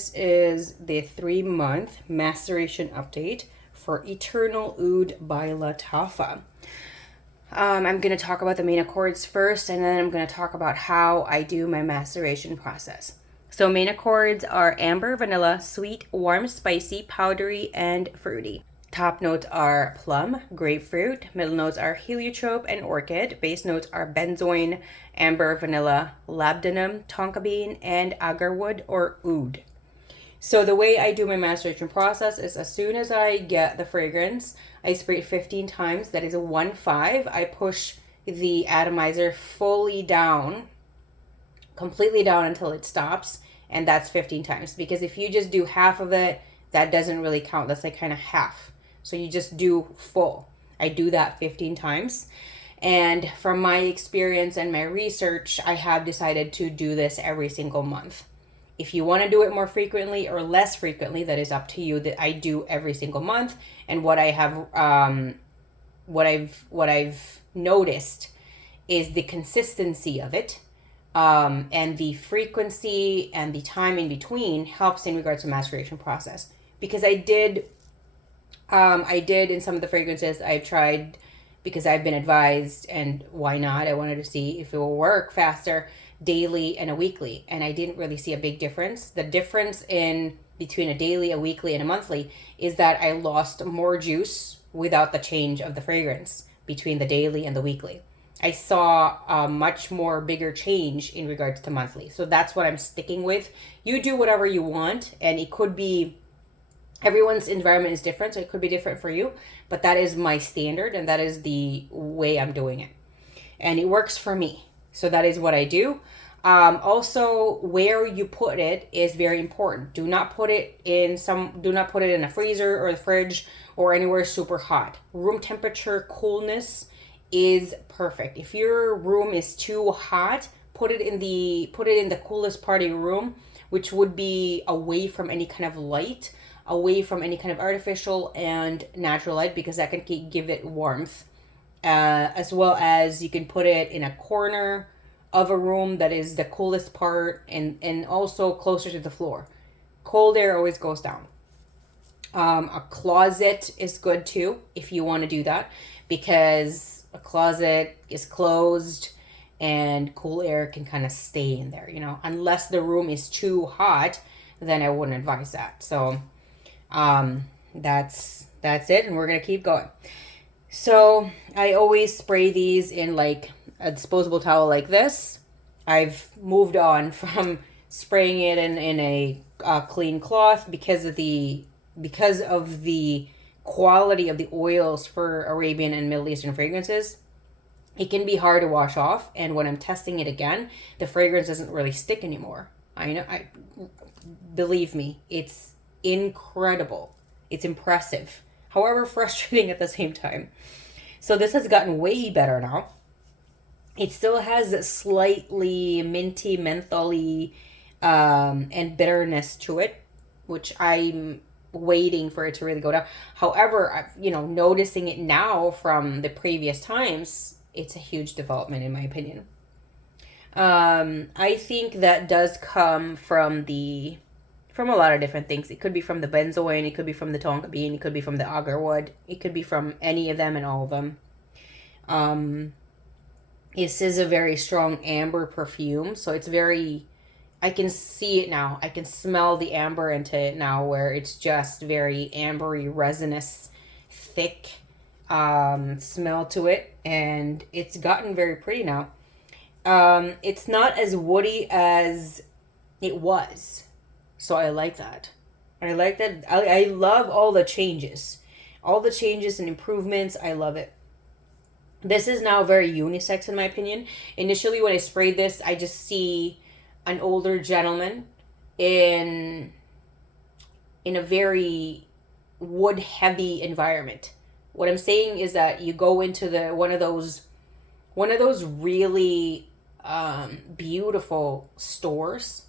This is the 3-month maceration update for Eternal Oud by Lattafa. I'm going to talk about the main accords first, and then I'm going to talk about how I do my maceration process. So main accords are amber, vanilla, sweet, warm, spicy, powdery, and fruity. Top notes are plum, grapefruit. Middle notes are heliotrope and orchid. Base notes are benzoin, amber, vanilla, labdanum, tonka bean, and agarwood or oud. So the way I do my maceration process is as soon as I get the fragrance, I spray it 15 times. That is a 1-5. I push the atomizer fully down, completely down until it stops. And that's 15 times. Because if you just do half of it, that doesn't really count. That's like kind of half. So you just do full. I do that 15 times. And from my experience and my research, I have decided to do this every single month. If you want to do it more frequently or less frequently, that is up to you. That I do every single month, and what I've noticed is the consistency of it, and the frequency and the time in between helps in regards to maceration process. Because I did in some of the fragrances I've tried, because I've been advised, and why not? I wanted to see if it will work faster, daily and a weekly, and I didn't really see a big difference. The difference in between a daily, a weekly, and a monthly is that I lost more juice without the change of the fragrance between the daily and the weekly. I saw a much more bigger change in regards to monthly. So that's what I'm sticking with. You do whatever you want, and it could be everyone's environment is different, so it could be different for you, but that is my standard, and that is the way I'm doing it, and it works for me. So that is what I do. Also, where you put it is very important. Do not put it in a freezer or the fridge or anywhere super hot. Room temperature coolness is perfect. If your room is too hot, put it in the coolest part of your room, which would be away from any kind of light, away from any kind of artificial and natural light, because that can give it warmth. As well as you can put it in a corner of a room that is the coolest part, and also closer to the floor. Cold air always goes down. A closet is good too if you want to do that, because a closet is closed and cool air can kind of stay in there, unless the room is too hot, then I wouldn't advise that. So that's it, and we're gonna keep going. So I always spray these in like a disposable towel like this. I've moved on from spraying it in a clean cloth because of the quality of the oils for Arabian and Middle Eastern fragrances. It can be hard to wash off, and when I'm testing it again, the fragrance doesn't really stick anymore. Believe me, it's incredible. It's impressive. However, frustrating at the same time. So this has gotten way better now. It still has a slightly minty, mentholy, and bitterness to it, which I'm waiting for it to really go down. However, noticing it now from the previous times, it's a huge development in my opinion. I think that does come from a lot of different things. It could be from the benzoin, it could be from the tonka bean, it could be from the agarwood, it could be from any of them and all of them. This is a very strong amber perfume, so it's very, I can see it now. I can smell the amber into it now, where it's just very ambery, resinous, thick smell to it, and it's gotten very pretty now. It's not as woody as it was. So I like that. I love all the changes. All the changes and improvements. I love it. This is now very unisex in my opinion. Initially when I sprayed this, I just see an older gentleman in a very wood heavy environment. What I'm saying is that you go into one of those really beautiful stores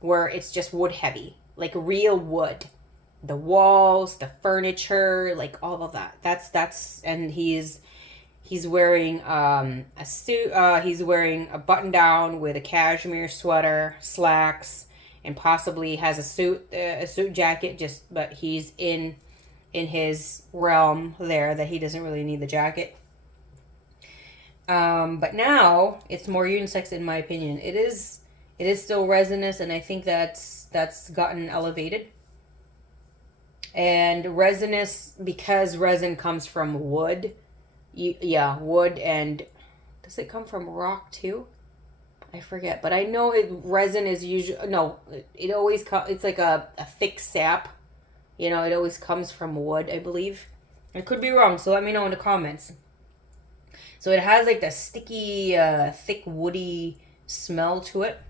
where it's just wood heavy, like real wood, the walls, the furniture, like all of that. That's and he's wearing a suit. He's wearing a button down with a cashmere sweater, slacks, and possibly has a suit jacket, just but he's in his realm there that he doesn't really need the jacket. But now it's more unisex in my opinion. It is still resinous, and I think that's gotten elevated. And resinous because resin comes from wood. Yeah, wood. And does it come from rock too? I forget, but I know resin is usually no. It always comes. It's like a thick sap. You know, it always comes from wood, I believe. I could be wrong, so let me know in the comments. So it has like the sticky, thick, woody smell to it.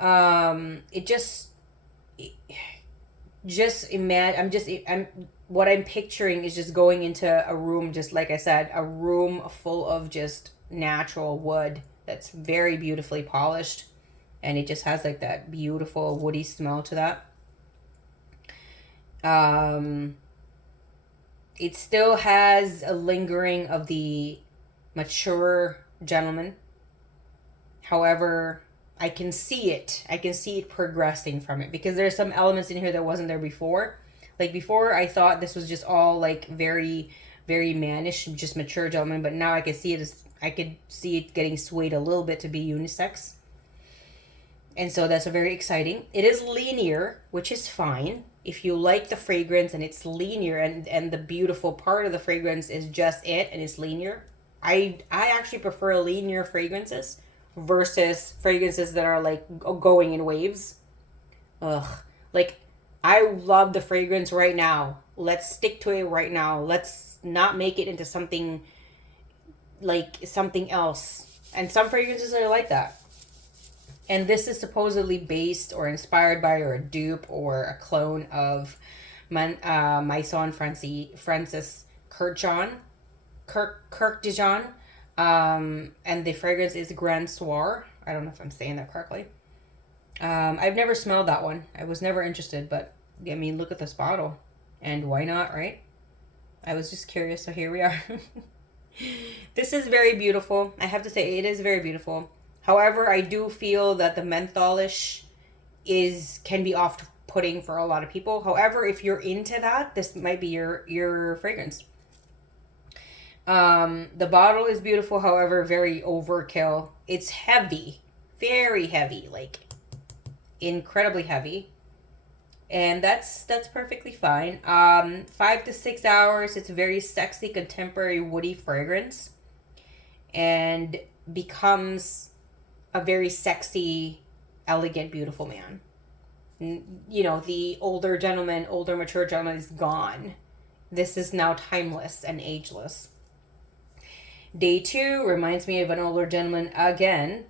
It just imagine. What I'm picturing is just going into a room, just like I said, a room full of just natural wood that's very beautifully polished, and it just has like that beautiful woody smell to that. It still has a lingering of the mature gentleman. However, I can see it. I can see it progressing from it because there's some elements in here that wasn't there before. Like before, I thought this was just all like very, very mannish, just mature gentleman. But now I can see it as I could see it getting swayed a little bit to be unisex. And so that's very exciting. It is linear, which is fine. If you like the fragrance and it's linear and the beautiful part of the fragrance is just it and it's linear. I actually prefer linear fragrances versus fragrances that are like going in waves. Ugh. Like, I love the fragrance right now. Let's stick to it right now. Let's not make it into something like something else. And some fragrances are like that. And this is supposedly based or inspired by or a dupe or a clone of Maison Francis Kirk Dijon. And the fragrance is Grand Soir. I don't know if I'm saying that correctly. I've never smelled that one. I was never interested, but I mean, look at this bottle. And why not, right? I was just curious, so here we are. This is very beautiful. I have to say, it is very beautiful. However, I do feel that the mentholish can be off-putting for a lot of people. However, if you're into that, this might be your fragrance. The bottle is beautiful, however, very overkill. It's heavy, very heavy, like incredibly heavy. And that's perfectly fine. 5 to 6 hours. It's a very sexy, contemporary, woody fragrance. And becomes a very sexy, elegant, beautiful man. You know, the older gentleman, older, mature gentleman is gone. This is now timeless and ageless. Day 2 reminds me of an older gentleman again.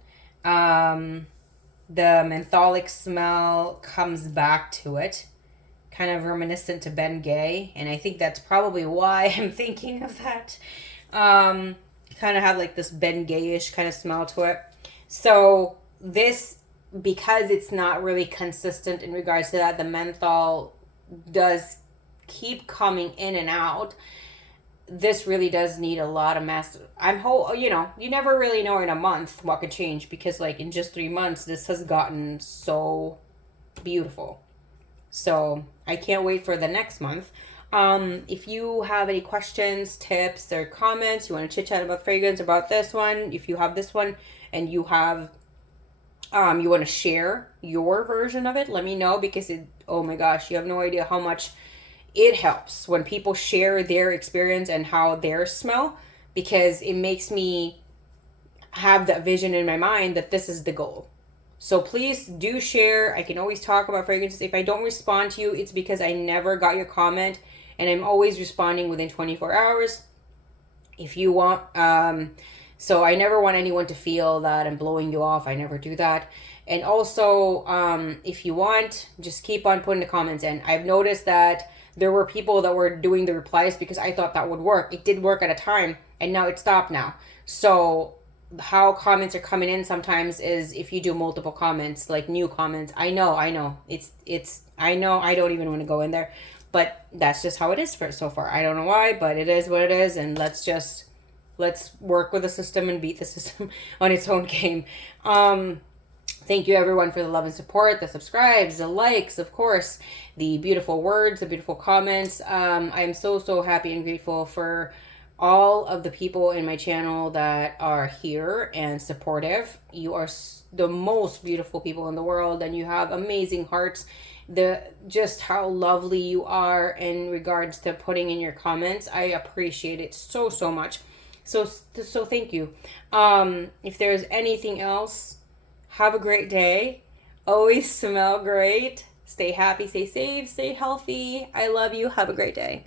The mentholic smell comes back to it. Kind of reminiscent to Ben Gay. And I think that's probably why I'm thinking of that. Kind of have like this Ben Gayish kind of smell to it. So this, because it's not really consistent in regards to that, the menthol does keep coming in and out. This really does need a lot of you never really know in a month what could change, because like in just 3 months, this has gotten so beautiful. So I can't wait for the next month. If you have any questions, tips, or comments, you want to chit chat about fragrance, about this one, if you have this one and you have, you want to share your version of it, let me know, because oh my gosh, you have no idea how much it helps when people share their experience and how theirs smell, because it makes me have that vision in my mind that this is the goal. So please do share. I can always talk about fragrances. If I don't respond to you, it's because I never got your comment, and I'm always responding within 24 hours. If you want, so I never want anyone to feel that I'm blowing you off. I never do that. And also, if you want, just keep on putting the comments in. I've noticed that there were people that were doing the replies because I thought that would work. It did work at a time, and now it stopped now. So how comments are coming in sometimes is if you do multiple comments, like new comments. I know. I know. I don't even want to go in there, but that's just how it is for so far. I don't know why, but it is what it is, and let's work with the system and beat the system on its own game. Thank you everyone for the love and support, the subscribes, the likes, of course, the beautiful words, the beautiful comments. I am so happy and grateful for all of the people in my channel that are here and supportive. You are the most beautiful people in the world, and you have amazing hearts. Just how lovely you are in regards to putting in your comments. I appreciate it so much. So thank you. If there's anything else, have a great day. Always smell great. Stay happy, stay safe, stay healthy. I love you. Have a great day.